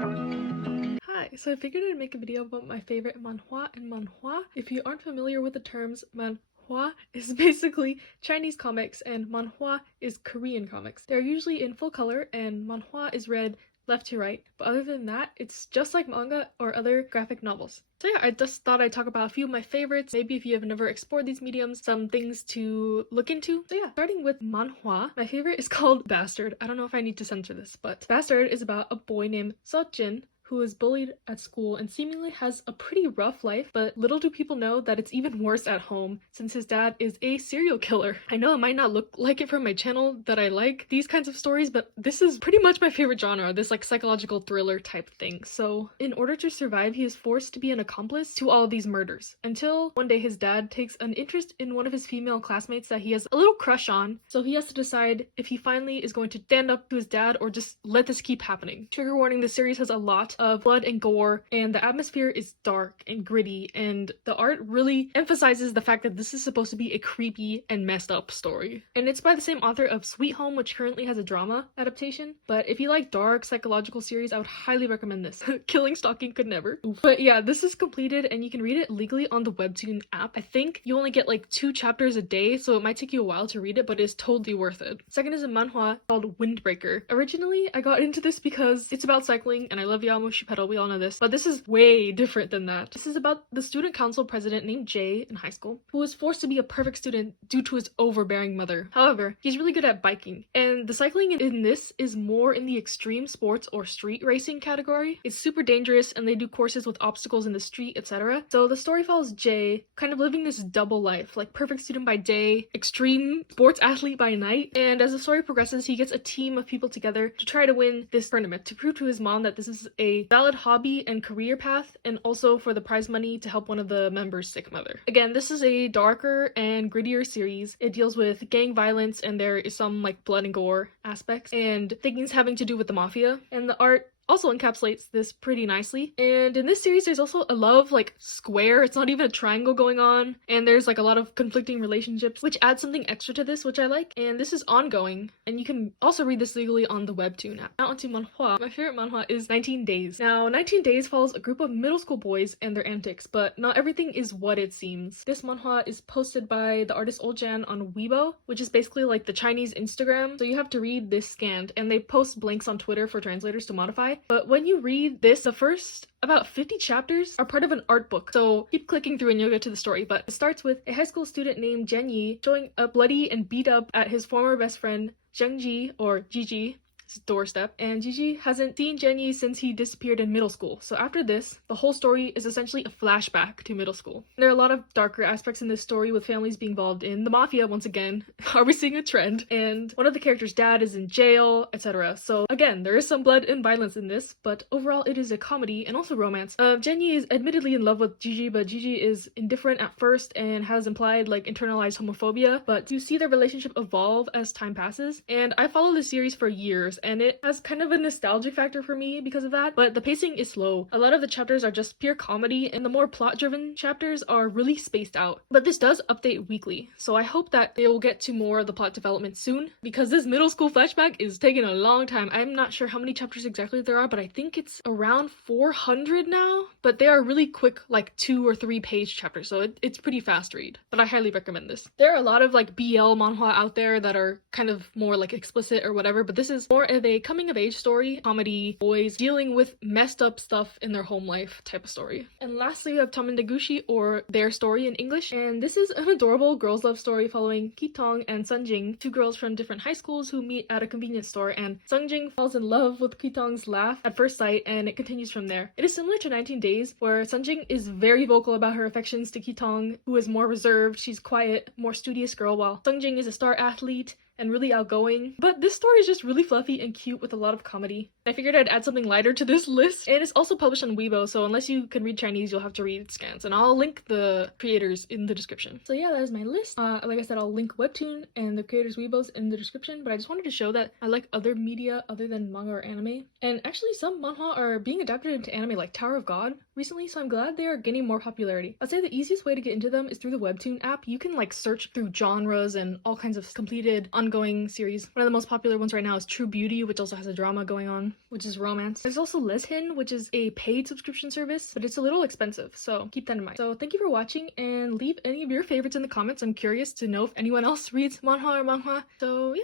Hi, so I figured I'd make a video about my favorite manhwa and manhwa. If you aren't familiar with the terms, manhwa is basically Chinese comics and manhwa is Korean comics. They're usually in full color and manhwa is read left to right, but other than that, it's just like manga or other graphic novels. So yeah, I just thought I'd talk about a few of my favorites, maybe if you have never explored these mediums, some things to look into. So yeah, starting with manhwa, my favorite is called Bastard. I don't know if I need to censor this, but Bastard is about a boy named Seokjin who is bullied at school and seemingly has a pretty rough life, but little do people know that it's even worse at home since his dad is a serial killer. I know it might not look like it from my channel that I like these kinds of stories, but this is pretty much my favorite genre, this like psychological thriller type thing. So in order to survive, he is forced to be an accomplice to all of these murders until one day his dad takes an interest in one of his female classmates that he has a little crush on. So he has to decide if he finally is going to stand up to his dad or just let this keep happening. Trigger warning, the series has a lot of blood and gore, and the atmosphere is dark and gritty, and the art really emphasizes the fact that this is supposed to be a creepy and messed up story. And it's by the same author of Sweet Home, which currently has a drama adaptation. But if you like dark psychological series, I would highly recommend this. Killing Stalking could never. Oof. But yeah, this is completed and you can read it legally on the Webtoon app. I think you only get like 2 chapters a day, so it might take you a while to read it, but it's totally worth it. Second is a manhwa called Windbreaker. Originally, I got into this because it's about cycling and I love Yamushi Pedal, we all know this, but this is way different than that. This is about the student council president named Jay in high school who was forced to be a perfect student due to his overbearing mother. However, he's really good at biking, and the cycling in this is more in the extreme sports or street racing category. It's super dangerous and they do courses with obstacles in the street, etc. So the story follows Jay kind of living this double life, like perfect student by day, extreme sports athlete by night, and as the story progresses, he gets a team of people together to try to win this tournament to prove to his mom that this is a valid hobby and career path, and also for the prize money to help one of the members' sick mother. Again, this is a darker and grittier series. It deals with gang violence and there is some like blood and gore aspects and things having to do with the mafia, and the art also encapsulates this pretty nicely. And in this series, there's also a love like square. It's not even a triangle going on, and there's like a lot of conflicting relationships, which adds something extra to this, which I like. And this is ongoing, and you can also read this legally on the Webtoon app. Now onto manhwa. My favorite manhwa is 19 Days. Now 19 Days follows a group of middle school boys and their antics, but not everything is what it seems. This manhwa is posted by the artist Oljan on Weibo, which is basically like the Chinese Instagram, so you have to read this scanned, and they post blinks on Twitter for translators to modify. But when you read this, the first about 50 chapters are part of an art book, so keep clicking through and you'll get to the story. But it starts with a high school student named Jenyi showing up bloody and beat up at his former best friend Zhengji, or Gigi, doorstep, and Gigi hasn't seen Jenny since he disappeared in middle school. So after this, the whole story is essentially a flashback to middle school. There are a lot of darker aspects in this story with families being involved in the mafia once again. Are we seeing a trend? And one of the characters' dad is in jail, etc. So again, there is some blood and violence in this, but overall it is a comedy and also romance. Jenny is admittedly in love with Gigi, but Gigi is indifferent at first and has implied like internalized homophobia, but you see their relationship evolve as time passes. And I follow this series for years, and it has kind of a nostalgic factor for me because of that, but the pacing is slow. A lot of the chapters are just pure comedy, and the more plot-driven chapters are really spaced out. But this does update weekly, so I hope that they will get to more of the plot development soon, because this middle school flashback is taking a long time. I'm not sure how many chapters exactly there are, but I think it's around 400 now, but they are really quick, like 2 or 3 page chapters, so it's pretty fast read. But I highly recommend this. There are a lot of like BL manhwa out there that are kind of more like explicit or whatever, but this is more of a coming of age story, comedy, boys dealing with messed up stuff in their home life type of story. And lastly, we have Tamendagushi, or Their Story in English, and this is an adorable girls love story following Kitong and Sunjing, 2 girls from different high schools who meet at a convenience store, and Sunjing falls in love with Kitong's laugh at first sight, and it continues from there. It is similar to 19 Days, where Sunjing is very vocal about her affections to Kitong, who is more reserved. She's quiet, more studious girl, while Sunjing is a star athlete and really outgoing. But this story is just really fluffy and cute with a lot of comedy. I figured I'd add something lighter to this list, and it's also published on Weibo, so unless you can read Chinese, you'll have to read scans, and I'll link the creators in the description. So yeah, that is my list. Like I said, I'll link Webtoon and the creators' Weibos in the description, but I just wanted to show that I like other media other than manga or anime. And actually, some manhwa are being adapted into anime, like Tower of God recently, so I'm glad they are gaining more popularity. I'd say the easiest way to get into them is through the Webtoon app. You can like search through genres and all kinds of completed, ongoing series. One of the most popular ones right now is True Beauty, which also has a drama going on, which is romance. There's also Leshin, which is a paid subscription service, but it's a little expensive, so keep that in mind. So thank you for watching, and leave any of your favorites in the comments. I'm curious to know if anyone else reads manhwa or manhwa. So yeah.